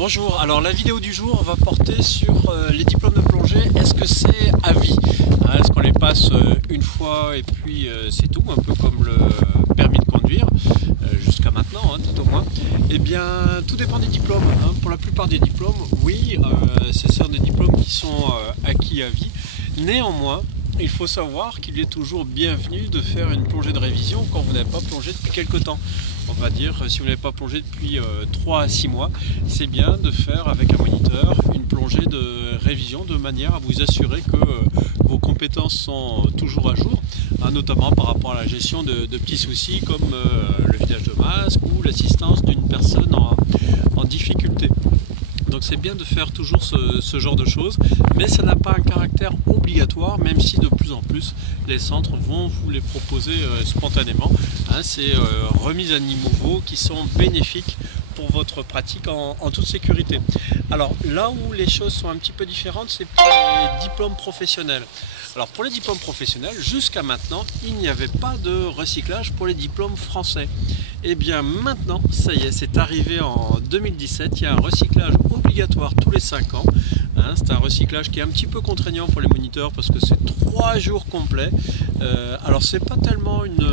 Bonjour, alors la vidéo du jour va porter sur les diplômes de plongée. Est-ce que c'est à vie? Est-ce qu'on les passe une fois et puis c'est tout, un peu comme le permis de conduire, jusqu'à maintenant, tout au moins? Eh bien, tout dépend des diplômes. Pour la plupart des diplômes, oui, ce sont des diplômes qui sont acquis à vie. Néanmoins, il faut savoir qu'il est toujours bienvenu de faire une plongée de révision quand vous n'avez pas plongé depuis quelque temps. On va dire, si vous n'avez pas plongé depuis 3 à 6 mois, c'est bien de faire avec un moniteur une plongée de révision de manière à vous assurer que vos compétences sont toujours à jour, notamment par rapport à la gestion de petits soucis comme le vidage de masque ou l'assistance d'une personne en difficulté. Donc c'est bien de faire toujours ce genre de choses, mais ça n'a pas un caractère obligatoire, même si de plus en plus les centres vont vous les proposer spontanément. C'est remises à niveau qui sont bénéfiques pour votre pratique en toute sécurité. Alors là où les choses sont un petit peu différentes, c'est pour les diplômes professionnels. Alors pour les diplômes professionnels, jusqu'à maintenant, il n'y avait pas de recyclage pour les diplômes français. Et bien maintenant, ça y est, c'est arrivé en 2017, il y a un recyclage obligatoire tous les 5 ans. C'est un recyclage qui est un petit peu contraignant pour les moniteurs parce que c'est 3 jours complets. Alors c'est pas tellement une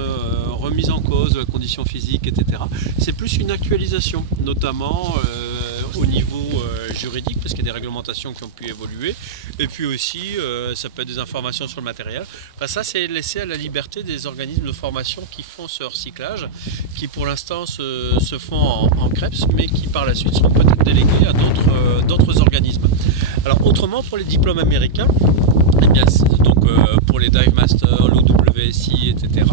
remise en cause de la condition physique, etc. C'est plus une actualisation, notamment au niveau juridique, parce qu'il y a des réglementations qui ont pu évoluer, et puis aussi ça peut être des informations sur le matériel. Enfin, ça c'est laissé à la liberté des organismes de formation qui font ce recyclage, qui pour l'instant se font en CREPS, mais qui par la suite seront peut-être délégués à d'autres organismes. Alors autrement, pour les diplômes américains, eh bien, donc pour les Dive Master, l'OWSI, etc.,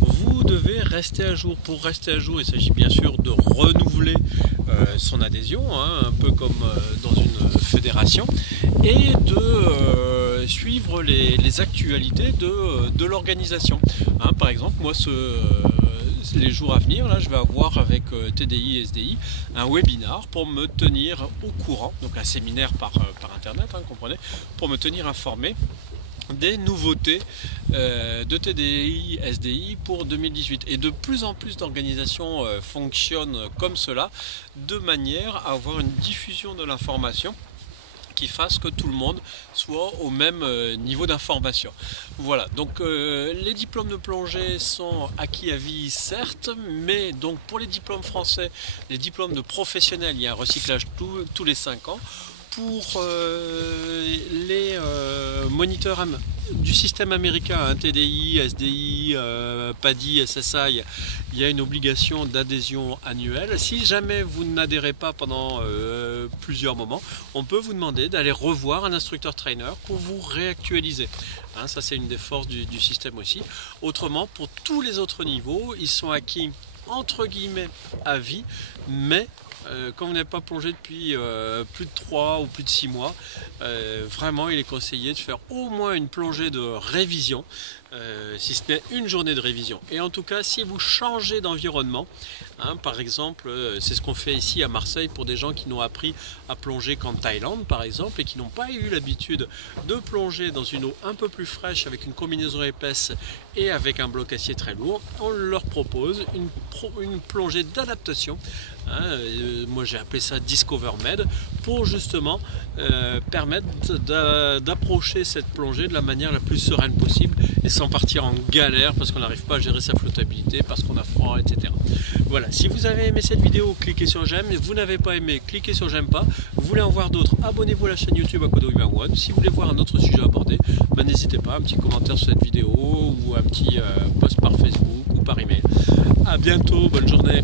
vous devez rester à jour. Pour rester à jour, il s'agit bien sûr de renouveler son adhésion, un peu comme dans une fédération, et de suivre les actualités de l'organisation. Par exemple, moi, les jours à venir, là, je vais avoir avec TDI et SDI un webinar pour me tenir au courant, donc un séminaire par internet, comprenez, pour me tenir informé des nouveautés de TDI, SDI pour 2018. Et de plus en plus d'organisations fonctionnent comme cela, de manière à avoir une diffusion de l'information qui fasse que tout le monde soit au même niveau d'information. Voilà, donc les diplômes de plongée sont acquis à vie, certes, mais donc pour les diplômes français, les diplômes de professionnels, il y a un recyclage tous les 5 ans. Pour les moniteurs du système américain, TDI, SDI, PADI, SSI, il y a une obligation d'adhésion annuelle. Si jamais vous n'adhérez pas pendant plusieurs moments, on peut vous demander d'aller revoir un instructeur trainer pour vous réactualiser. Ça c'est une des forces du système aussi. Autrement, pour tous les autres niveaux, ils sont acquis entre guillemets à vie, mais quand vous n'avez pas plongé depuis plus de 3 ou plus de 6 mois, vraiment il est conseillé de faire au moins une plongée de révision, si ce n'est une journée de révision. Et en tout cas, si vous changez d'environnement, par exemple, c'est ce qu'on fait ici à Marseille pour des gens qui n'ont appris à plonger qu'en Thaïlande par exemple, et qui n'ont pas eu l'habitude de plonger dans une eau un peu plus fraîche avec une combinaison épaisse et avec un bloc acier très lourd. On leur propose une plongée d'adaptation. Moi j'ai appelé ça Discover Med, pour justement permettre d'approcher cette plongée de la manière la plus sereine possible et sans partir en galère parce qu'on n'arrive pas à gérer sa flottabilité, parce qu'on a froid, etc. Voilà, si vous avez aimé cette vidéo, cliquez sur j'aime. Si vous n'avez pas aimé, cliquez sur j'aime pas. Vous voulez en voir d'autres, abonnez-vous à la chaîne YouTube Aquado Humain One. Si vous voulez voir un autre sujet abordé, n'hésitez pas, un petit commentaire sur cette vidéo ou un petit post par Facebook ou par email. A bientôt, bonne journée.